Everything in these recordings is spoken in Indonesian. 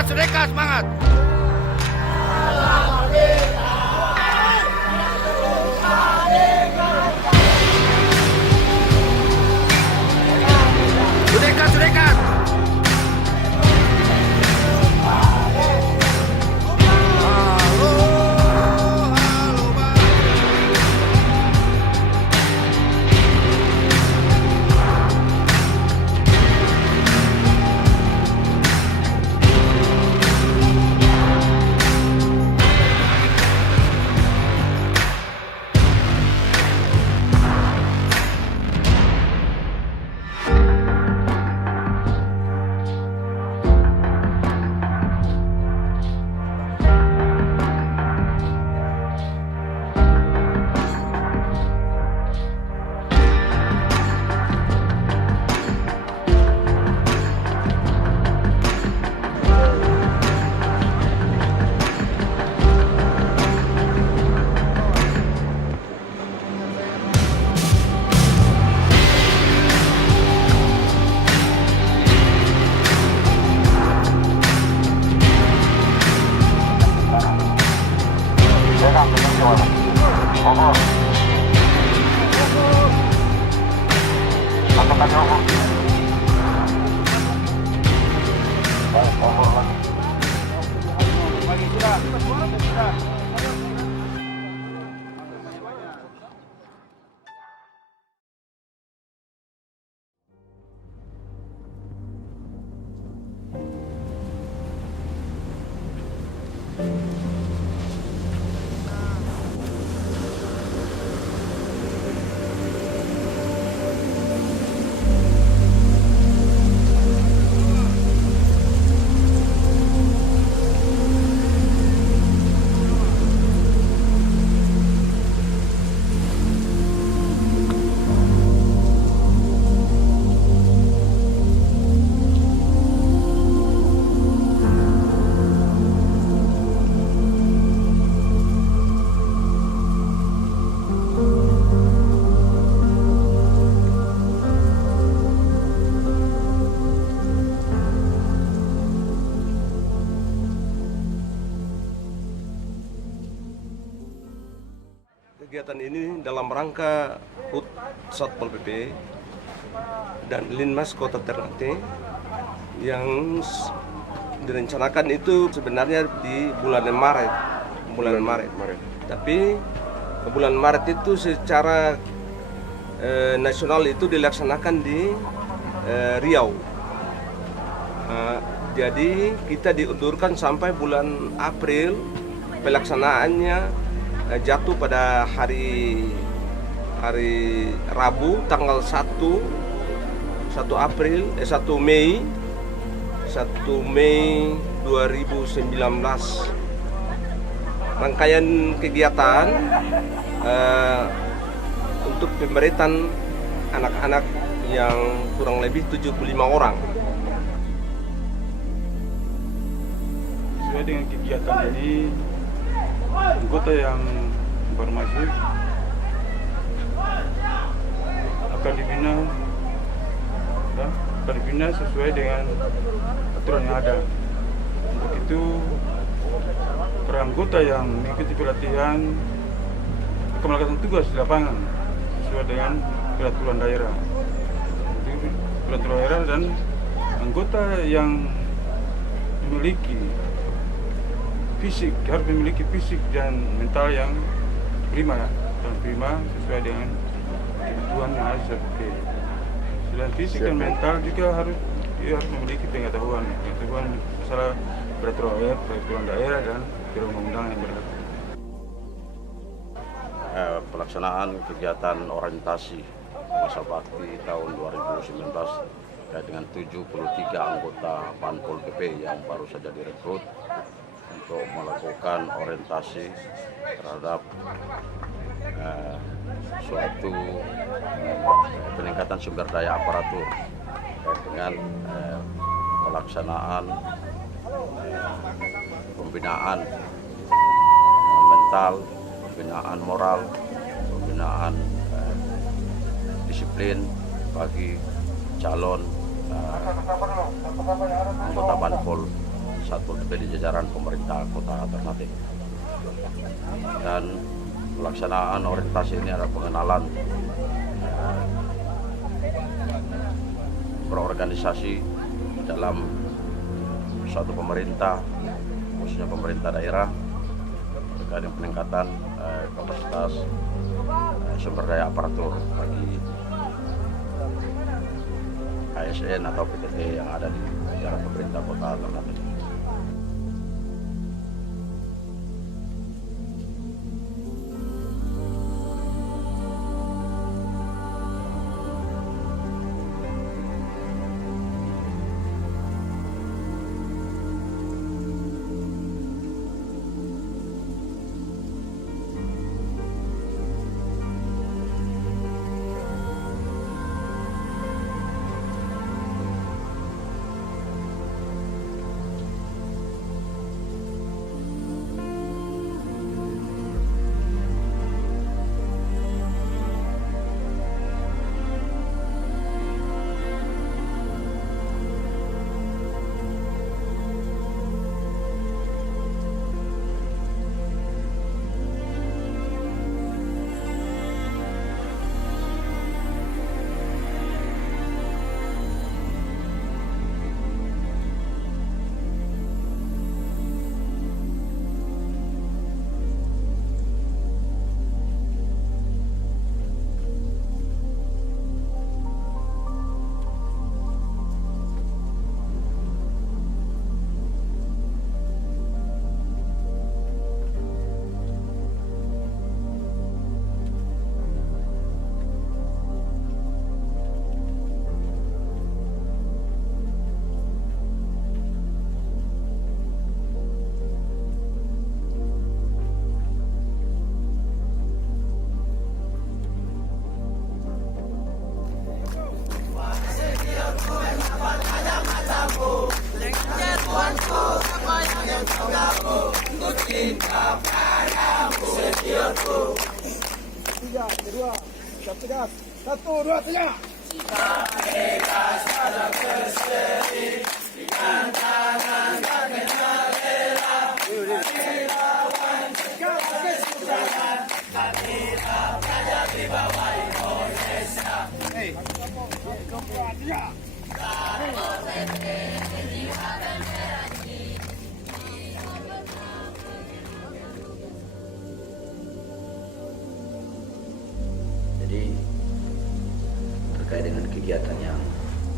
Merdeka, semangat! Merdeka, merdeka! Kegiatan ini dalam rangka HUT Satpol PP dan Linmas Kota Ternate yang direncanakan itu sebenarnya di bulan Maret. Tapi bulan Maret itu secara nasional itu dilaksanakan di Riau. Jadi kita diundurkan sampai bulan April, pelaksanaannya jatuh pada hari Rabu tanggal 1 Mei 2019. Rangkaian kegiatan untuk pemberitaan anak-anak yang kurang lebih 75 orang. Sesuai dengan kegiatan ini, anggota yang baru masuk akan dibina sesuai dengan aturan yang ada. Untuk itu, para anggota yang mengikuti pelatihan akan melakukan tugas di lapangan sesuai dengan peraturan daerah. Itu peraturan daerah, dan anggota yang memiliki fisik harus memiliki fisik dan mental yang prima sesuai dengan kebutuhan yang ada seperti. Selain fisik dan mental juga harus memiliki pengetahuan masalah peraturan daerah dan perundang-undangan yang berlaku. Pelaksanaan kegiatan orientasi masa bakti tahun 2019 terkait dengan 73 anggota Panpol PP yang baru saja direkrut untuk melakukan orientasi terhadap suatu peningkatan sumber daya aparatur terkait dengan pelaksanaan pembinaan mental, pembinaan moral, pembinaan disiplin bagi calon anggota Panpol Satpol PP di jajaran pemerintah Kota Ternate. Dan pelaksanaan orientasi ini adalah pengenalan berorganisasi dalam suatu pemerintah, khususnya pemerintah daerah, terkait dengan peningkatan kapasitas sumber daya aparatur bagi ASN atau PTT yang ada di jajaran pemerintah Kota Ternate. Jadi terkait dengan kegiatan yang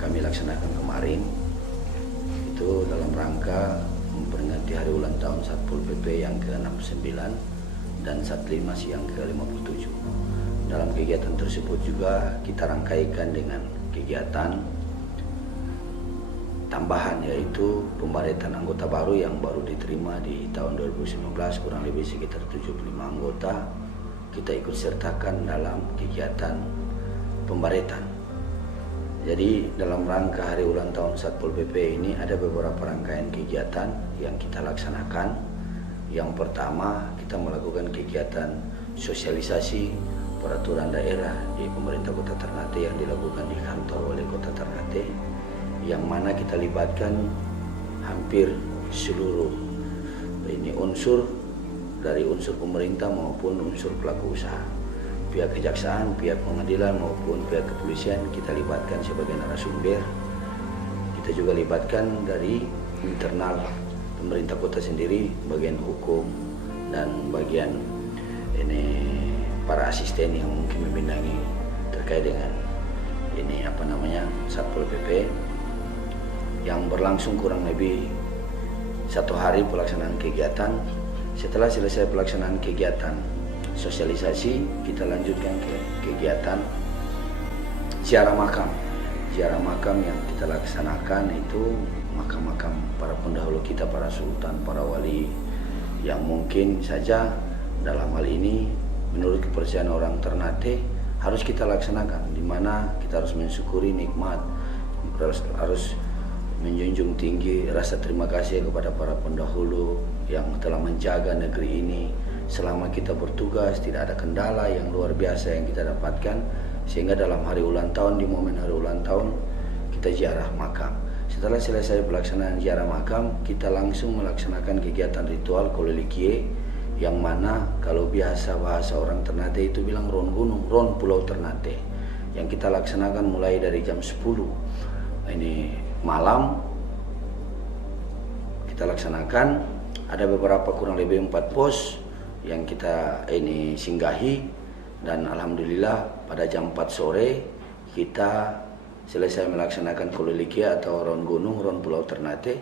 kami laksanakan kemarin itu dalam rangka memperingati hari ulang tahun Satpol PP yang ke-69 dan Satlima yang ke-57. Dalam kegiatan tersebut juga kita rangkaikan dengan kegiatan tambahan, yaitu pembaretan anggota baru yang baru diterima di tahun 2019, kurang lebih sekitar 75 anggota. Kita ikut sertakan dalam kegiatan pembaretan. Jadi dalam rangka hari ulang tahun Satpol PP ini ada beberapa rangkaian kegiatan yang kita laksanakan. Yang pertama, kita melakukan kegiatan sosialisasi peraturan daerah di pemerintah Kota Ternate yang dilakukan di kantor Wali Kota Ternate, yang mana kita libatkan hampir seluruh unsur dari unsur pemerintah maupun unsur pelaku usaha, pihak kejaksaan, pihak pengadilan maupun pihak kepolisian kita libatkan sebagai narasumber. Kita juga libatkan dari internal pemerintah kota sendiri, bagian hukum dan bagian para asisten yang mungkin membidangi terkait dengan Satpol PP yang berlangsung kurang lebih 1 hari pelaksanaan kegiatan. Setelah selesai pelaksanaan kegiatan sosialisasi, kita lanjutkan ke kegiatan ziarah makam. Ziarah makam yang kita laksanakan itu makam-makam para pendahulu kita, para sultan, para wali, yang mungkin saja dalam hal ini menurut kepercayaan orang Ternate harus kita laksanakan, di mana kita harus mensyukuri nikmat, harus menjunjung tinggi rasa terima kasih kepada para pendahulu yang telah menjaga negeri ini selama kita bertugas. Tidak ada kendala yang luar biasa yang kita dapatkan, sehingga dalam hari ulang tahun, di momen hari ulang tahun, kita ziarah makam. Setelah selesai pelaksanaan ziarah makam, kita langsung melaksanakan kegiatan ritual kololikie, yang mana kalau biasa bahasa orang Ternate itu bilang ron gunung, ron pulau Ternate, yang kita laksanakan mulai dari jam 10 ini malam. Kita laksanakan, ada beberapa kurang lebih 4 pos yang kita ini singgahi, dan alhamdulillah pada jam 4 sore kita selesai melaksanakan kololikia atau ron gunung, ron pulau Ternate.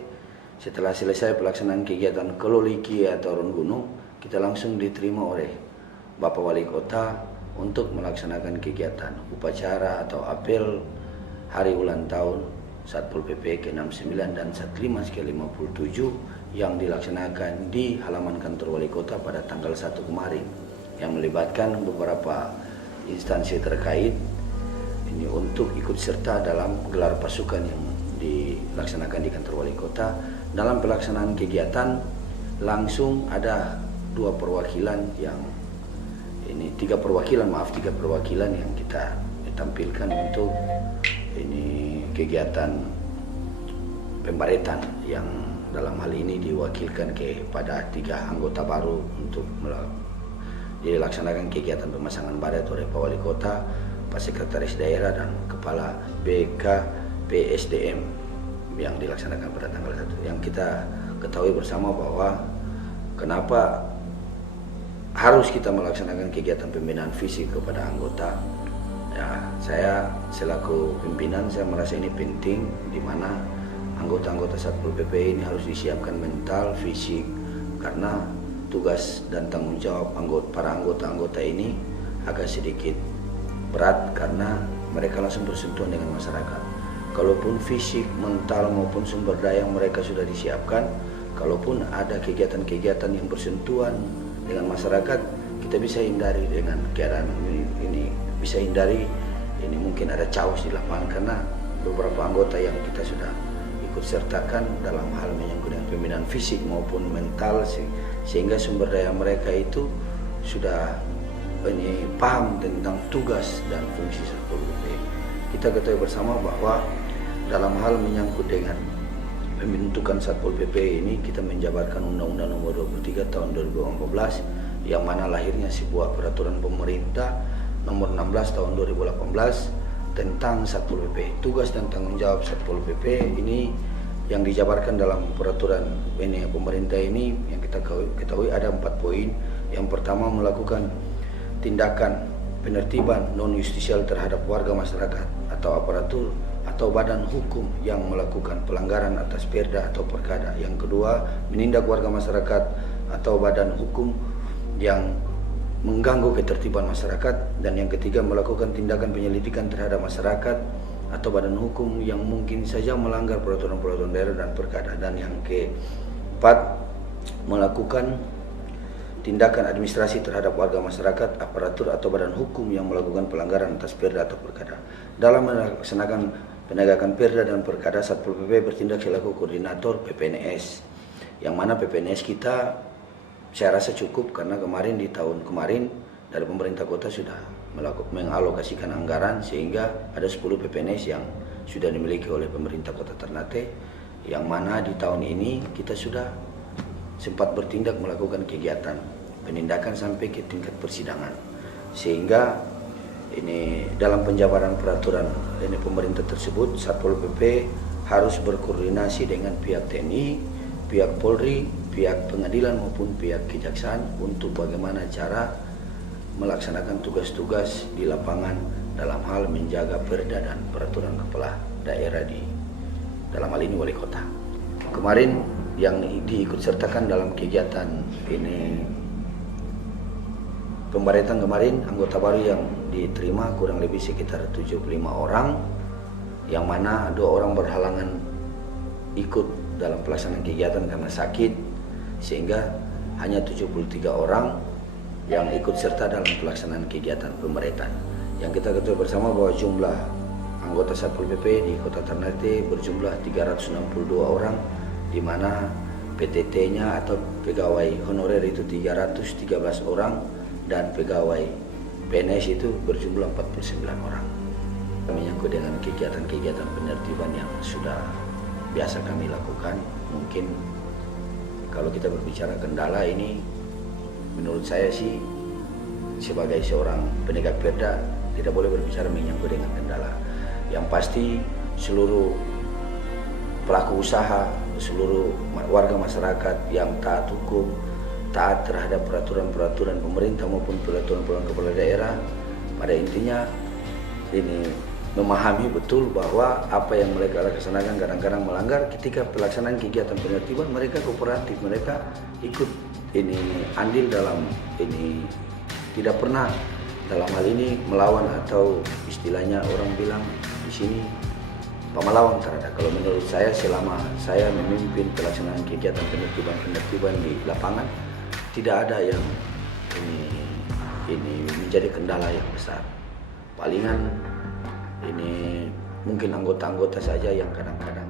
Setelah selesai pelaksanaan kegiatan kololikia atau ron gunung, kita langsung diterima oleh Bapak Wali Kota untuk melaksanakan kegiatan upacara atau apel hari ulang tahun Satpol PP ke-69 dan Satlima ke-57 yang dilaksanakan di halaman kantor Wali Kota pada tanggal 1 kemarin, yang melibatkan beberapa instansi terkait ini untuk ikut serta dalam gelar pasukan yang dilaksanakan di kantor Wali Kota. Dalam pelaksanaan kegiatan langsung ada 3 perwakilan yang kita tampilkan untuk ini kegiatan pembaretan, yang dalam hal ini diwakilkan kepada 3 anggota baru untuk dilaksanakan kegiatan pemasangan baret oleh Pak Wali Kota, Pak Sekretaris Daerah, dan Kepala BKPSDM yang dilaksanakan pada tanggal 1. Yang kita ketahui bersama bahwa kenapa harus kita melaksanakan kegiatan pembinaan fisik kepada anggota. Ya, saya selaku pimpinan, saya merasa ini penting, di mana anggota-anggota Satpol PP ini harus disiapkan mental, fisik, karena tugas dan tanggung jawab para anggota-anggota ini agak sedikit berat karena mereka langsung bersentuhan dengan masyarakat. Kalaupun fisik, mental maupun sumber daya mereka sudah disiapkan, kalaupun ada kegiatan-kegiatan yang bersentuhan dengan masyarakat, kita bisa hindari dengan keadaan ini, bisa hindari ini mungkin ada chaos di lapangan, karena beberapa anggota yang kita sudah ikut sertakan dalam hal menyangkut dengan pembinaan fisik maupun mental, sehingga sumber daya mereka itu sudah ini paham tentang tugas dan fungsi Satpol PP. Kita ketahui bersama bahwa dalam hal menyangkut dengan pembentukan Satpol PP ini, kita menjabarkan Undang-Undang Nomor 23 Tahun 2014, yang mana lahirnya sebuah peraturan pemerintah Nomor 16 Tahun 2018 tentang Satpol PP. Tugas dan tanggung jawab Satpol PP ini yang dijabarkan dalam peraturan ini pemerintah ini, yang kita ketahui ada 4 poin. Yang pertama, melakukan tindakan penertiban non justisial terhadap warga masyarakat atau aparatur atau badan hukum yang melakukan pelanggaran atas perda atau perkada. Yang kedua, menindak warga masyarakat atau badan hukum yang mengganggu ketertiban masyarakat. Dan yang ketiga, melakukan tindakan penyelidikan terhadap masyarakat atau badan hukum yang mungkin saja melanggar peraturan-peraturan daerah dan perkada. Dan yang keempat, melakukan tindakan administrasi terhadap warga masyarakat, aparatur atau badan hukum yang melakukan pelanggaran atas perda atau perkada. Dalam melaksanakan penegakan perda dan perkada, Satpol PP bertindak selaku koordinator PPNS, yang mana PPNS kita saya rasa cukup, karena kemarin di tahun kemarin dari pemerintah kota sudah mengalokasikan anggaran, sehingga ada 10 PPNS yang sudah dimiliki oleh pemerintah kota Ternate, yang mana di tahun ini kita sudah sempat bertindak melakukan kegiatan penindakan sampai ke tingkat persidangan, sehingga ini dalam penjabaran peraturan ini pemerintah tersebut, Satpol PP harus berkoordinasi dengan pihak TNI, pihak Polri, pihak pengadilan maupun pihak kejaksaan untuk bagaimana cara melaksanakan tugas-tugas di lapangan dalam hal menjaga perda dan peraturan kepala daerah di dalam hal ini wali kota. Kemarin yang diikut sertakan dalam kegiatan ini pembaretan kemarin, anggota baru yang diterima kurang lebih sekitar 75 orang, yang mana 2 orang berhalangan ikut dalam pelaksanaan kegiatan karena sakit, sehingga hanya 73 orang yang ikut serta dalam pelaksanaan kegiatan pembaretan. Yang kita ketahui bersama bahwa jumlah anggota Satpol PP di Kota Ternate berjumlah 362 orang, di mana PTT-nya atau pegawai honorer itu 313 orang dan pegawai PNS itu berjumlah 49 orang. Menyangkut dengan kegiatan-kegiatan penertiban yang sudah biasa kami lakukan. Mungkin kalau kita berbicara kendala ini, menurut saya sih sebagai seorang penegak perda tidak boleh berbicara menyangkut dengan kendala. Yang pasti seluruh pelaku usaha, seluruh warga masyarakat yang taat hukum, taat terhadap peraturan-peraturan pemerintah maupun peraturan-peraturan kepala daerah, pada intinya ini memahami betul bahwa apa yang mereka laksanakan kadang-kadang melanggar. Ketika pelaksanaan kegiatan penertiban, mereka kooperatif, mereka ikut ini andil dalam ini, tidak pernah dalam hal ini melawan atau istilahnya orang bilang di sini pemelawan terhadap. Kalau menurut saya selama saya memimpin pelaksanaan kegiatan penertiban di lapangan, tidak ada yang ini menjadi kendala yang besar. Palingan ini mungkin anggota-anggota saja yang kadang-kadang